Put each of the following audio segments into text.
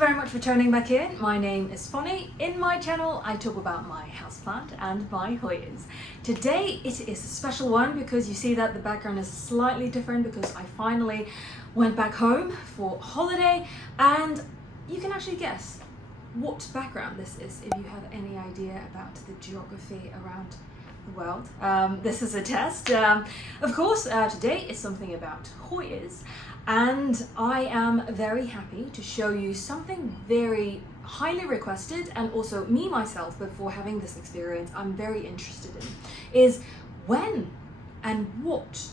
you very much for tuning back in. My name is Fonny. In my channel, I talk about my houseplant and my Hoyas. Today, it is a special one because you see that the background is slightly different because I finally went back home for holiday, and you can actually guess what background this is if you have any idea about the geography around the world. This is a test. Of course, today is something about Hoyas, and I am very happy to show you something very highly requested, and also me myself, before having this experience, I'm very interested in, is when and what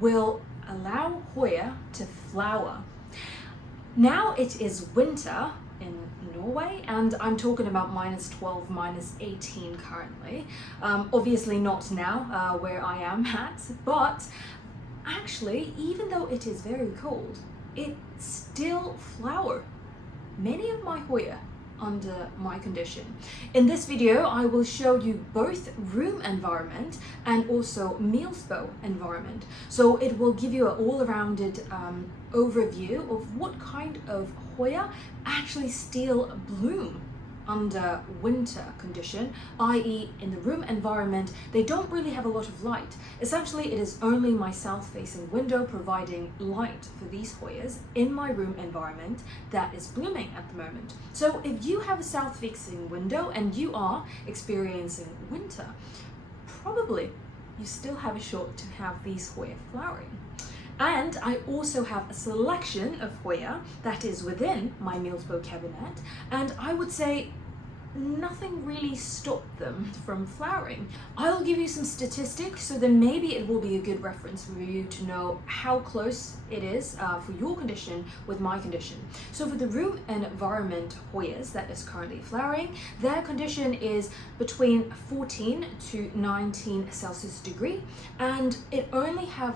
will allow Hoya to flower. Now it is winter in Norway, and I'm talking about -12, -18 currently. Obviously not now where I am at, but actually, even though it is very cold, it still flower many of my Hoya under my condition. In this video, I will show you both room environment and also MILSBO environment. So it will give you an all-rounded overview of what kind of Hoya actually still bloom under winter condition, i.e. in the room environment, they don't really have a lot of light. Essentially, it is only my south-facing window providing light for these Hoyas in my room environment that is blooming at the moment. So if you have a south-facing window and you are experiencing winter, probably you still have a shot to have these Hoya flowering. And I also have a selection of Hoya that is within my MILSBO cabinet, and I would say nothing really stopped them from flowering. I'll give you some statistics, so then maybe it will be a good reference for you to know how close it is for your condition with my condition. So for the room environment Hoyas that is currently flowering, their condition is between 14 to 19 Celsius degree, and it only have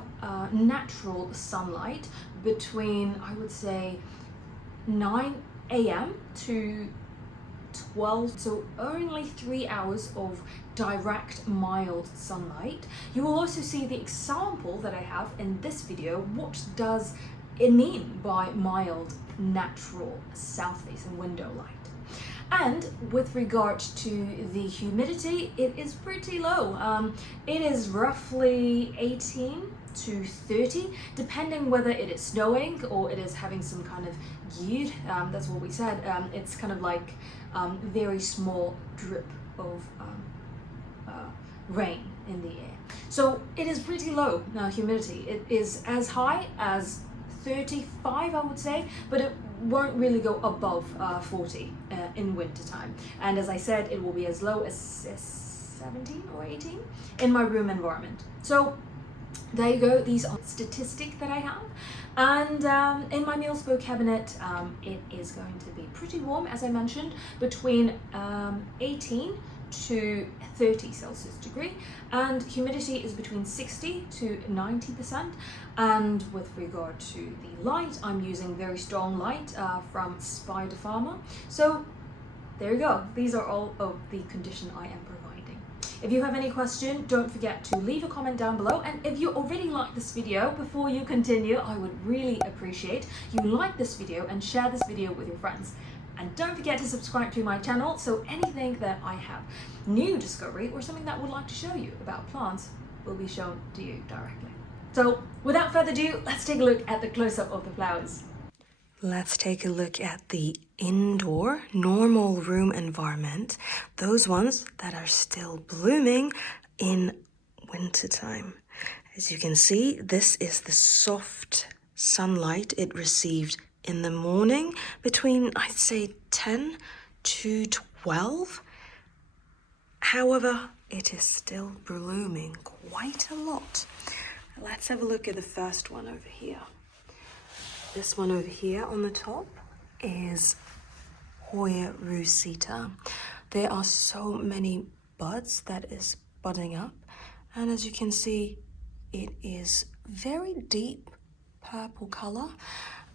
natural sunlight between, I would say, 9 a.m. to 12, so only 3 hours of direct mild sunlight. You will also see the example that I have in this video. What does it mean by mild natural south-facing window light? And with regard to the humidity, it is pretty low. It is roughly 18 to 30, depending whether it is snowing or it is having some kind of gyr. That's what we said. It's kind of like very small drip of rain in the air. So it is pretty low humidity. It is as high as 35, I would say, but it won't really go above 40 in winter time. And as I said, it will be as low as 17 or 18 in my room environment. So there you go, these are statistics that I have. And in my MILSBO cabinet, it is going to be pretty warm, as I mentioned, between 18 to 30 Celsius degree, and humidity is between 60 to 90%. And with regard to the light, I'm using very strong light from Spider Farmer. So there you go, these are all of the condition I am providing. If you have any question, don't forget to leave a comment down below, and if you already like this video, before you continue, I would really appreciate you like this video and share this video with your friends. And don't forget to subscribe to my channel, so anything that I have new discovery or something that I would like to show you about plants will be shown to you directly. So without further ado, let's take a look at the close-up of the flowers. Let's take a look at the indoor normal room environment, those ones that are still blooming in wintertime. As you can see, this is the soft sunlight it received in the morning between, I'd say, 10 to 12. However, it is still blooming quite a lot. Let's have a look at the first one over here. This one over here on the top is Hoya Rosita. There are so many buds that is budding up, and as you can see, it is very deep purple color.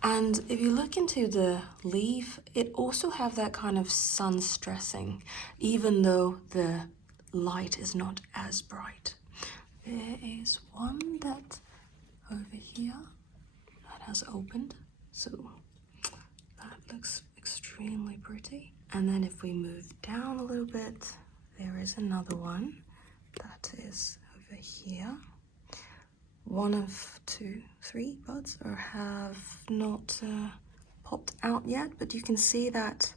And if you look into the leaf, it also have that kind of sun stressing, even though the light is not as bright. There is one that over here that has opened, so that looks extremely pretty. And then if we move down a little bit, there is another one that is over here. One of 2, 3 buds have not popped out yet, but you can see that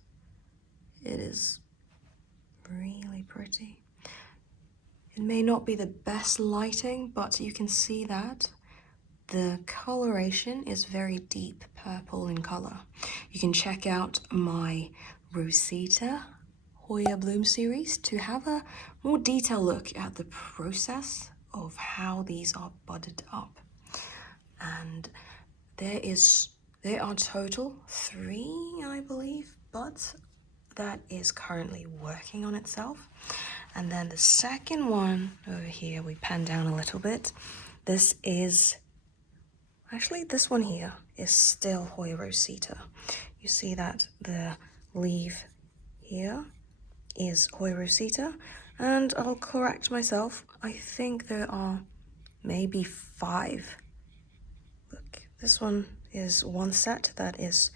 it is really pretty. It may not be the best lighting, but you can see that the coloration is very deep purple in color. You can check out my Rosita Hoya Bloom series to have a more detailed look at the process of how these are budded up. And there are total 3, I believe, buds that is currently working on itself. And then the second one over here, we pan down a little bit. This one here is still Hoya Rosita. You see that the leaf here is Hoya Rosita, and I'll correct myself. I think there are maybe 5. Look, this one is one set that is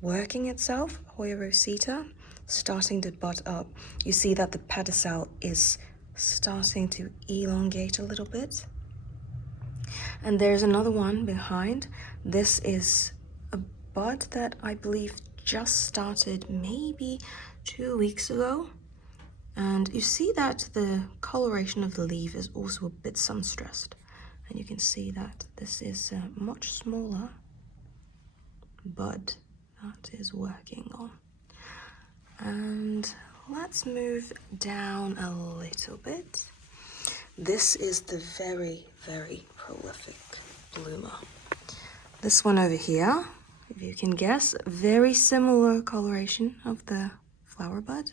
working itself, Hoya Rosita, starting to bud up. You see that the pedicel is starting to elongate a little bit. And there's another one behind. This is a bud that I believe just started maybe 2 weeks ago. And you see that the coloration of the leaf is also a bit sun-stressed. And you can see that this is a much smaller bud that is working on. And let's move down a little bit. This is the very, very prolific bloomer. This one over here, if you can guess, very similar coloration of the flower bud.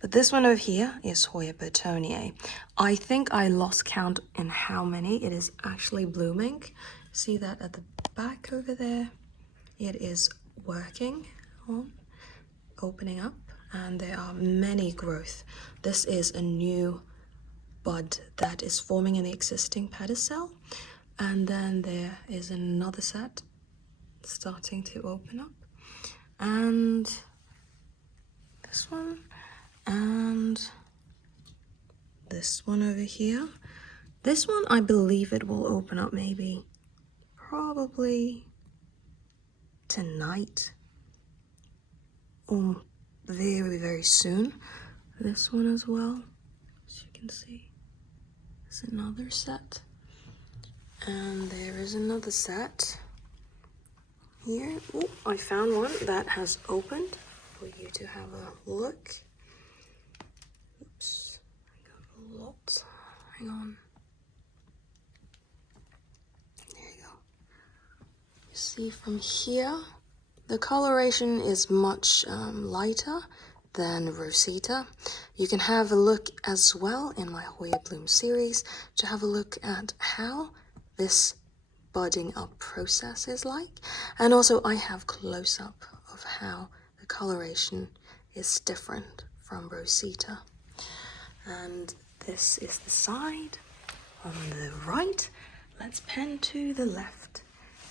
But this one over here is Hoya Burtoniae. I think I lost count in how many it is actually blooming. See that at the back over there? It is working on opening up, and there are many growth. This is a new bud that is forming in the existing pedicel, and then there is another set starting to open up, and this one, and this one over here. This one, I believe it will open up maybe probably tonight or very, very soon. This one as well, as you can see, is another set. And there is another set here. Oh, I found one that has opened for you to have a look. Oops, I got a lot. Hang on. There you go. You see from here, the coloration is much lighter than Rosita. You can have a look as well in my Hoya Bloom series to have a look at how this budding up process is like. And also I have close-up of how the coloration is different from Rosita. And this is the side on the right. Let's pan to the left.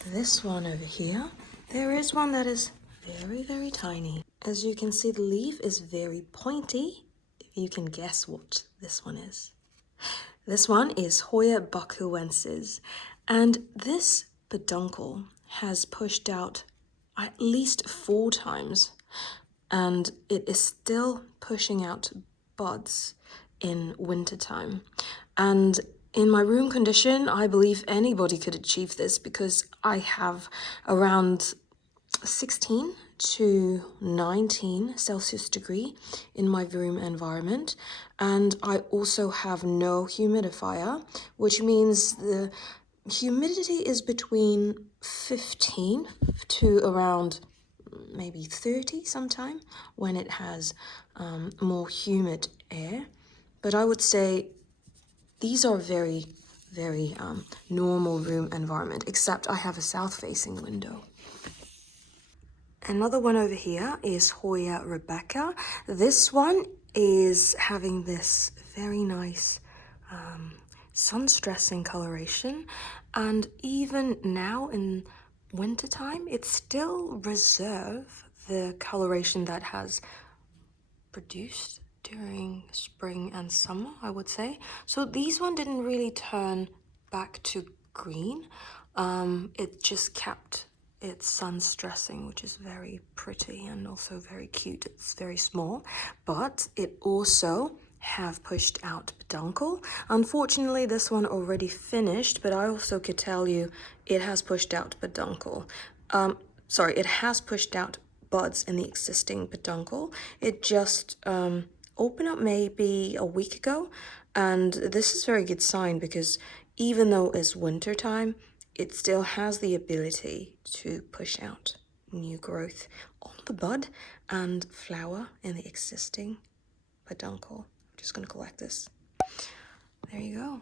This one over here, there is one that is very, very tiny. As you can see, the leaf is very pointy, if you can guess what this one is. This one is Hoya Bakoensis, and this peduncle has pushed out at least 4 times, and it is still pushing out buds in wintertime. And in my room condition, I believe anybody could achieve this because I have around 16 to 19 Celsius degree in my room environment, and I also have no humidifier, which means the humidity is between 15 to around maybe 30 sometime when it has more humid air. But I would say these are very, very normal room environment, except I have a south-facing window. Another one over here is Hoya Rebecca. This one is having this very nice sun-stressing coloration, and even now in wintertime, it's still reserve the coloration that has produced during spring and summer, I would say. So these one didn't really turn back to green. It just kept its sun stressing, which is very pretty and also very cute. It's very small, but it also have pushed out peduncle. Unfortunately, this one already finished, but I also could tell you it has pushed out peduncle. Sorry, it has pushed out buds in the existing peduncle. It just opened up maybe a week ago, and this is a very good sign because even though it's winter time, it still has the ability to push out new growth on the bud and flower in the existing peduncle. I'm just going to collect this. There you go.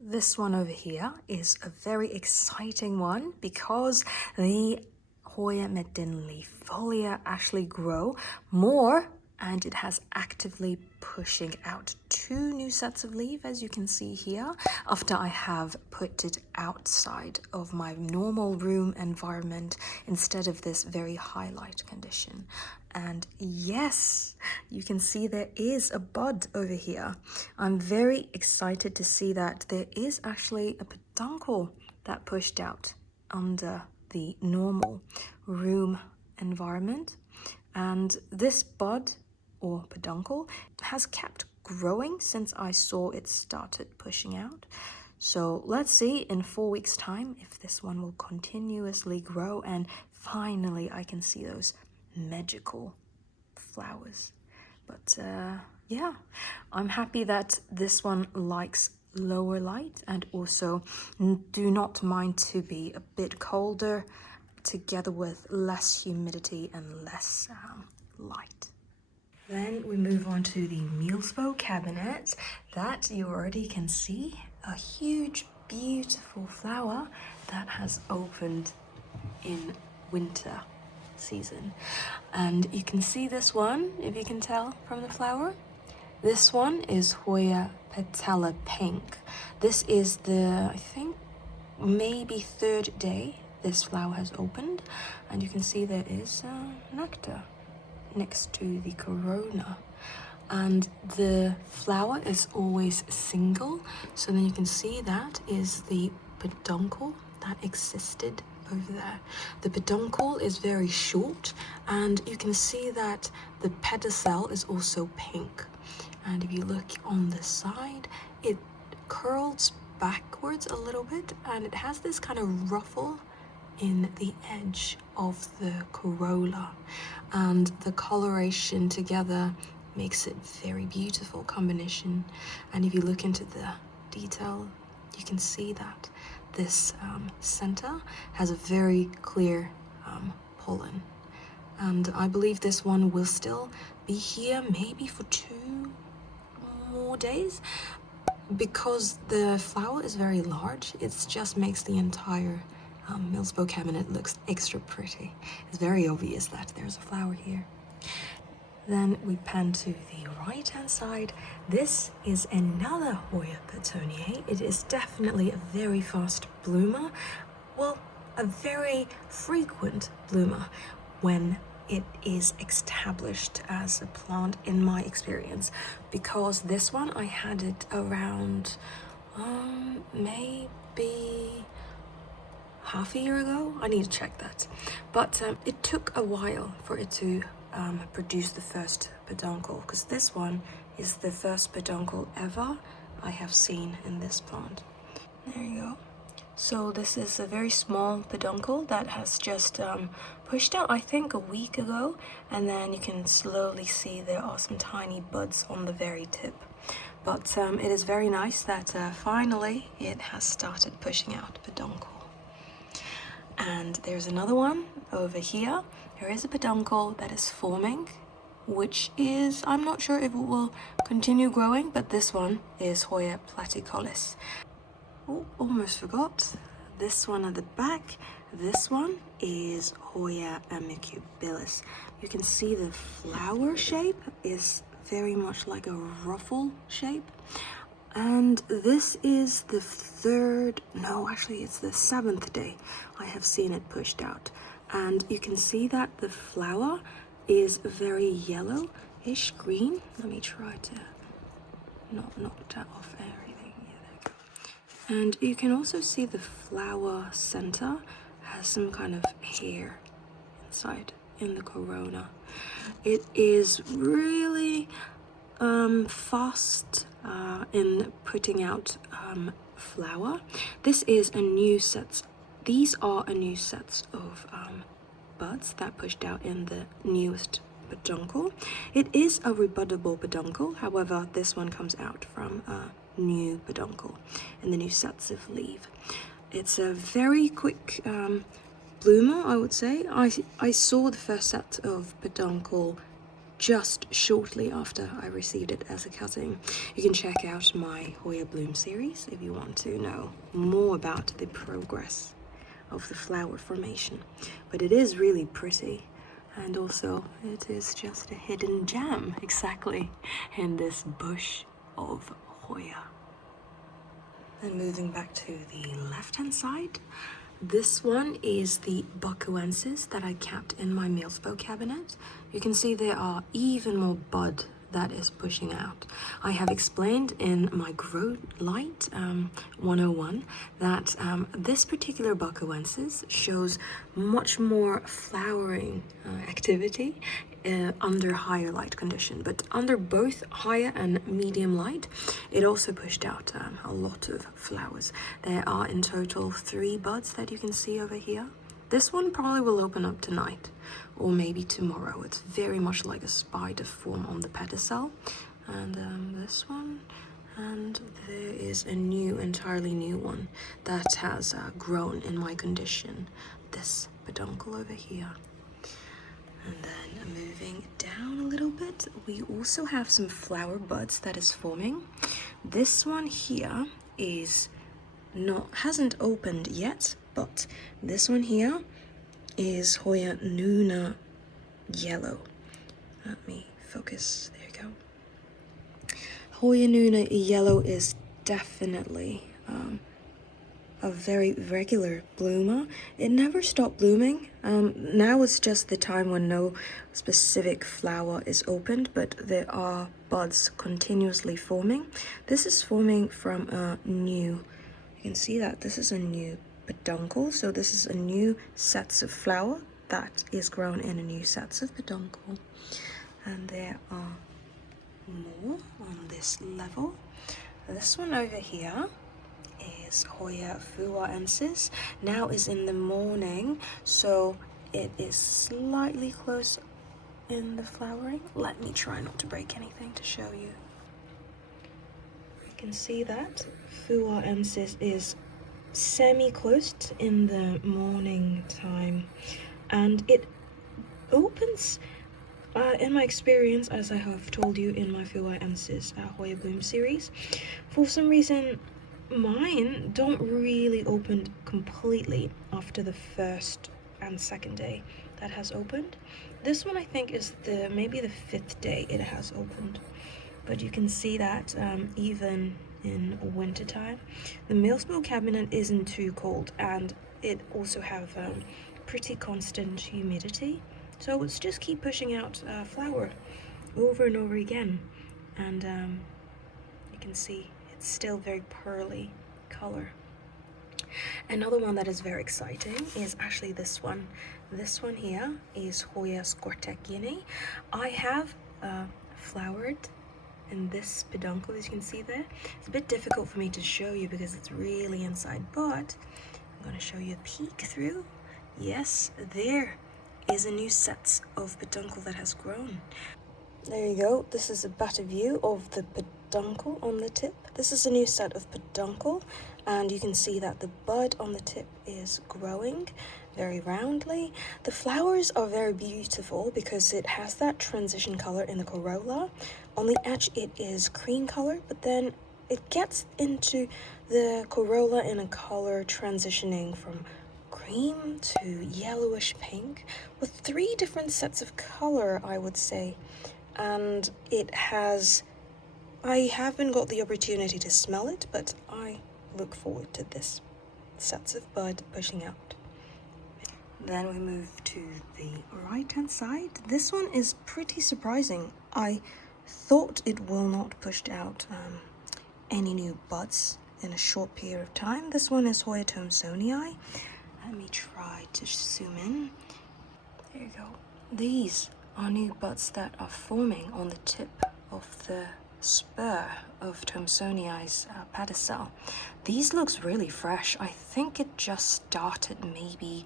This one over here is a very exciting one because the Hoya Medinifolia actually grow more, and it has actively pushing out 2 new sets of leaves, as you can see here, after I have put it outside of my normal room environment instead of this very high light condition. And yes, you can see there is a bud over here. I'm very excited to see that there is actually a peduncle that pushed out under the normal room environment. And this bud or peduncle has kept growing since I saw it started pushing out. So let's see in 4 weeks' time if this one will continuously grow and finally I can see those magical flowers. But yeah, I'm happy that this one likes lower light and also do not mind to be a bit colder, together with less humidity and less light. Then we move on to the MILSBO cabinet that you already can see a huge beautiful flower that has opened in winter season. And you can see this one, if you can tell from the flower. This one is Hoya Petella pink. This is the, I think, maybe 3rd day this flower has opened, and you can see there is nectar next to the corona, and the flower is always single. So then you can see that is the peduncle that existed over there. The peduncle is very short, and you can see that the pedicel is also pink. And if you look on the side, it curls backwards a little bit, and it has this kind of ruffle in the edge of the corolla, and the coloration together makes it very beautiful combination. And if you look into the detail, you can see that this center has a very clear pollen, and I believe this one will still be here maybe for 2 more days. Because the flower is very large, it just makes the entire MILSBO cabinet looks extra pretty. It's very obvious that there's a flower here. Then we pan to the right hand side. This is another Hoya Burtoniae. It is definitely a very fast bloomer. Well, a very frequent bloomer when it is established as a plant, in my experience, because this one I had it around maybe half a year ago. I need to check that, but it took a while for it to produce the first peduncle, because this one is the first peduncle ever I have seen in this plant. There you go. So this is a very small peduncle that has just pushed out, I think, a week ago, and then you can slowly see there are some tiny buds on the very tip. But it is very nice that finally it has started pushing out peduncle. And there's another one over here. There is a peduncle that is forming, which is, I'm not sure if it will continue growing, but this one is Hoya Platycaulis. Oh, almost forgot. This one at the back, this one is Hoya Amicabilis. You can see the flower shape is very much like a ruffle shape. And this is the 3rd, no, actually it's the 7th day I have seen it pushed out. And you can see that the flower is very yellowish green. Let me try to not knock that off everything. Yeah, there we go. And you can also see the flower center has some kind of hair inside in the corona. It is really fast in putting out flower. These are a new set of buds that pushed out in the newest peduncle. It is a rebuddable peduncle, however this one comes out from a new peduncle in the new sets of leaf. It's a very quick bloomer, I would say. I saw the first set of peduncle just shortly after I received it as a cutting. You can check out my Hoya Bloom series if you want to know more about the progress of the flower formation. But it is really pretty, and also it is just a hidden gem exactly in this bush of Hoya. Then moving back to the left-hand side, this one is the Bakoensis that I kept in my MILSBO cabinet. You can see there are even more bud that is pushing out. I have explained in my Grow Light 101 that this particular Bakoensis shows much more flowering activity under higher light condition, but under both higher and medium light, it also pushed out a lot of flowers. There are in total 3 buds that you can see over here. This one probably will open up tonight or maybe tomorrow. It's very much like a spider form on the pedicel. And this one, and there is a entirely new one that has grown in my condition. This peduncle over here. And then moving down a little bit, we also have some flower buds that is forming. This one here hasn't opened yet, but this one here is Hoya Noona yellow. Let me focus, there you go. Hoya Noona yellow is definitely a very regular bloomer. It never stopped blooming. Now it's just the time when no specific flower is opened, but there are buds continuously forming. This is forming from a new, you can see that this is a new peduncle, so this is a new sets of flower that is grown in a new sets of peduncle. And there are more on this level. This one over here is Hoya Phuwuaensis. Now is in the morning, so it is slightly close in the flowering. Let me try not to break anything to show you. You can see that Phuwuaensis is semi-closed in the morning time, and it opens, in my experience, as I have told you in my Phuwuaensis Hoya Bloom series, for some reason mine don't really open completely after the first and second day that has opened. This one I think is maybe the 5th day it has opened, but you can see that even in winter time the MILSBO cabinet isn't too cold, and it also have pretty constant humidity, so it's just keep pushing out flower over and over again. And you can see it's still very pearly color. Another one that is very exciting is actually this one. This one here is Hoya Scortechinii. I have flowered in this peduncle, as you can see there. It's a bit difficult for me to show you because it's really inside, but I'm going to show you a peek through. Yes, there is a new set of peduncle that has grown. There you go. This is a better view of the peduncle on the tip. This is a new set of peduncle, and you can see that the bud on the tip is growing very roundly. The flowers are very beautiful because it has that transition color in the corolla. On the edge it is cream color, but then it gets into the corolla in a color transitioning from cream to yellowish pink with 3 different sets of color, I would say. And it has, I haven't got the opportunity to smell it, but I look forward to this sets of bud pushing out. Then we move to the right-hand side. This one is pretty surprising. I thought it will not push out any new buds in a short period of time. This one is Hoya Thomsonii. Let me try to zoom in. There you go. These are new buds that are forming on the tip of the spur of Thomsonii's pedicel. These looks really fresh. I think it just started maybe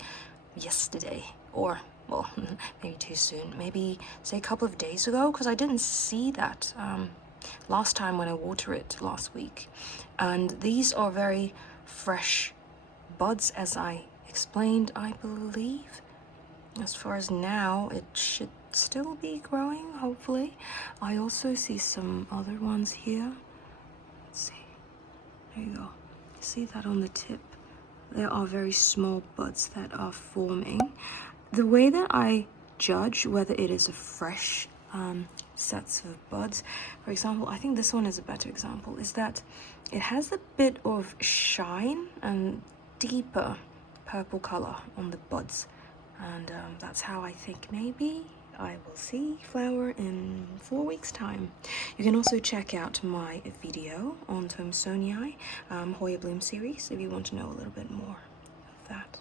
yesterday, or well, maybe too soon, maybe say a couple of days ago, because I didn't see that last time when I watered it last week. And these are very fresh buds, as I explained, I believe. As far as now, it should still be growing, hopefully. I also see some other ones here. Let's see. There you go. See that on the tip? There are very small buds that are forming. The way that I judge whether it is a fresh sets of buds, for example, I think this one is a better example, is that it has a bit of shine and deeper purple color on the buds. And that's how I think maybe I will see flower in 4 weeks' time. You can also check out my video on Thomsonii, Hoya Bloom series, if you want to know a little bit more of that.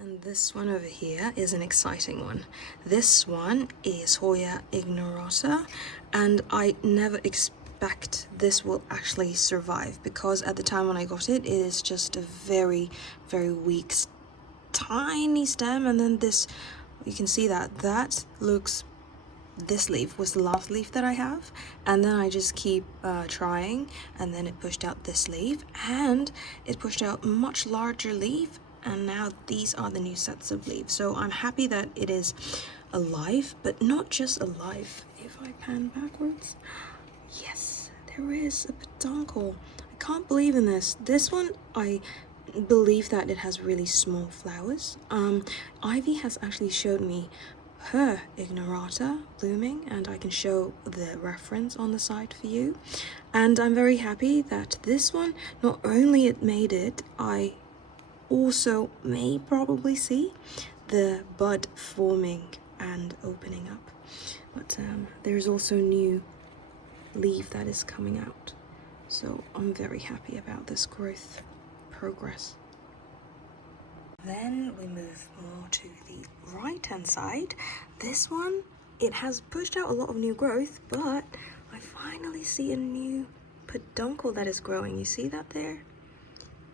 And this one over here is an exciting one. This one is Hoya Ignorata, and I never expect this will actually survive, because at the time when I got it, it is just a very, very weak, tiny stem. And then this, you can see that looks, this leaf was the last leaf that I have, and then I just keep trying, and then it pushed out this leaf, and it pushed out much larger leaf, and now these are the new sets of leaves. So I'm happy that it is alive, but not just alive. If I pan backwards, yes, there is a peduncle. I can't believe in this. This one, I believe that it has really small flowers. Ivy has actually showed me her Ignorata blooming, and I can show the reference on the side for you. And I'm very happy that this one, not only it made it, I also may probably see the bud forming and opening up. But there's also new leaf that is coming out. So I'm very happy about this growth progress. Then we move more to the right hand side. This one, it has pushed out a lot of new growth, but I finally see a new peduncle that is growing. You see that there?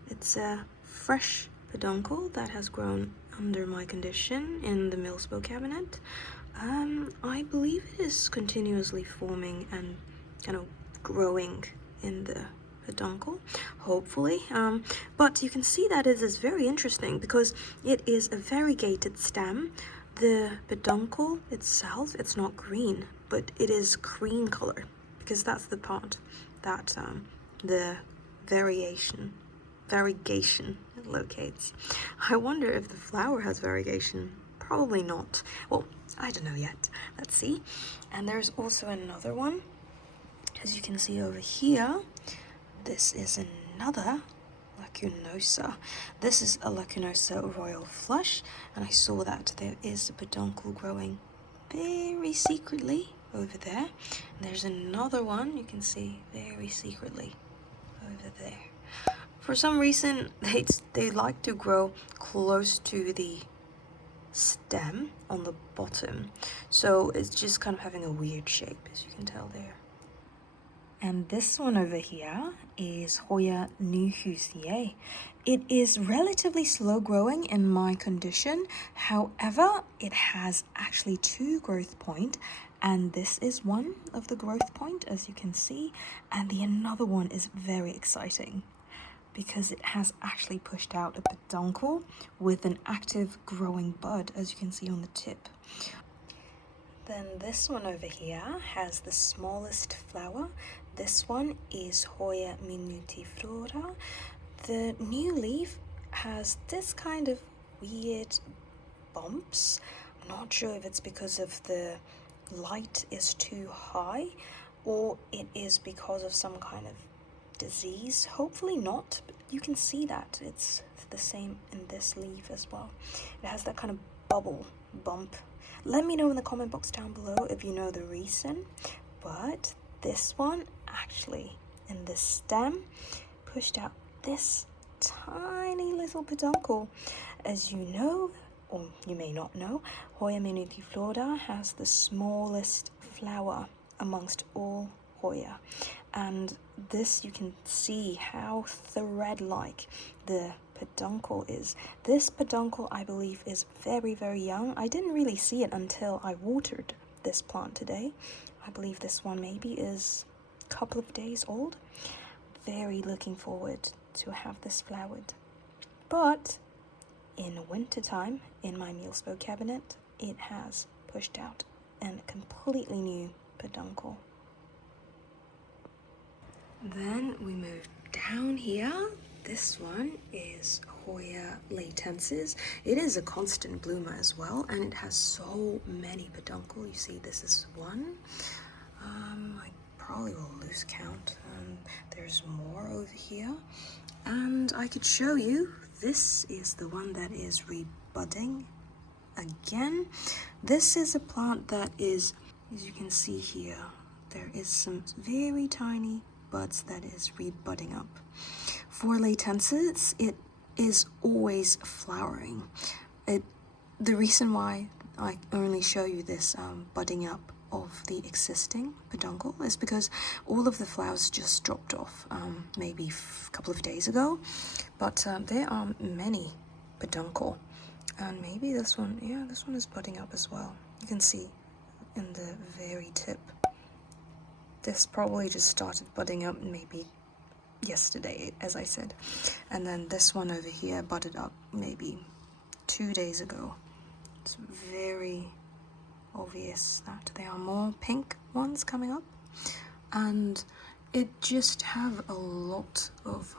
It's a fresh peduncle that has grown under my condition in the MILSBO cabinet. I believe it is continuously forming and kind of growing in the peduncle, hopefully. But you can see that it is very interesting because it is a variegated stem. The peduncle itself, it's not green, but it is cream color, because that's the part that the variegation locates. I wonder if the flower has variegation. Probably not. Well, I don't know yet. Let's see. And there's also another one. As you can see over here, this is another Lacunosa. This is a Lacunosa royal flush, and I saw that there is a peduncle growing very secretly over there. And there's another one you can see very secretly over there. For some reason, they like to grow close to the stem on the bottom, so it's just kind of having a weird shape, as you can tell there. And this one over here is Hoya Nyhuusiae. It is relatively slow growing in my condition. However, it has actually 2 growth points, and this is one of the growth point, as you can see, and the another one is very exciting because it has actually pushed out a peduncle with an active growing bud, as you can see on the tip. Then this one over here has the smallest flower. This one is Hoya Minutiflora. The new leaf has this kind of weird bumps. I'm not sure if it's because of the light is too high, or it is because of some kind of disease. Hopefully not, but you can see that it's the same in this leaf as well. It has that kind of bubble bump. Let me know in the comment box down below if you know the reason. But this one actually in the stem pushed out this tiny little peduncle. As you know, or you may not know, Hoya Minutiflora has the smallest flower amongst all Hoya, and this, you can see how thread-like the peduncle is. This peduncle, I believe, is very, very young. I didn't really see it until I watered this plant today. I believe this one maybe is a couple of days old. Very looking forward to have this flowered. But in winter time, in my MILSBO cabinet, it has pushed out a completely new peduncle. Then we move down here. This one is Hoya Leytensis. It is a constant bloomer as well, and it has so many peduncle. You see, this is one. I probably will lose count. There's more over here, and I could show you. This is the one that is rebudding again. This is a plant that is, as you can see here, there is some very tiny buds that is rebudding up. For Leytensis, it is always flowering. The reason why I only show you this budding up of the existing peduncle is because all of the flowers just dropped off maybe a couple of days ago, but there are many peduncle, and maybe this one, yeah, this one is budding up as well. You can see in the very tip. This probably just started budding up maybe yesterday, as I said. And then this one over here budded up maybe 2 days ago. It's very obvious that there are more pink ones coming up. And it just have a lot of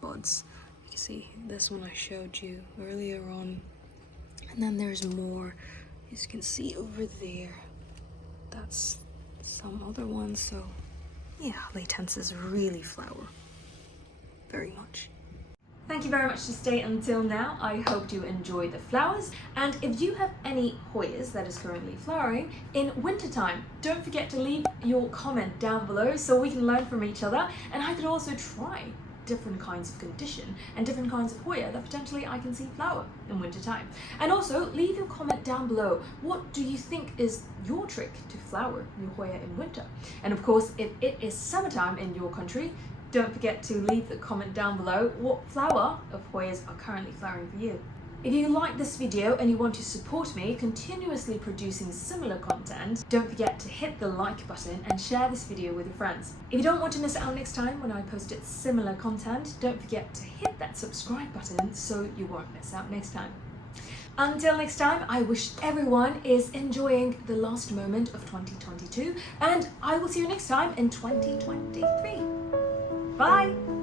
buds. You can see this one I showed you earlier on. And then there's more, as you can see over there. That's some other ones. So yeah, Leytensis really flower very much. Thank you very much to stay until now. I hope you enjoy the flowers. And if you have any Hoyas that is currently flowering in wintertime, don't forget to leave your comment down below so we can learn from each other, and I could also try different kinds of condition and different kinds of Hoya that potentially I can see flower in wintertime. And also leave your comment down below. What do you think is your trick to flower your Hoya in winter? And of course, if it is summertime in your country, don't forget to leave the comment down below what flower of Hoyas are currently flowering for you. If you like this video and you want to support me continuously producing similar content, don't forget to hit the like button and share this video with your friends. If you don't want to miss out next time when I post similar content, don't forget to hit that subscribe button so you won't miss out next time. Until next time, I wish everyone is enjoying the last moment of 2022, and I will see you next time in 2023. Bye!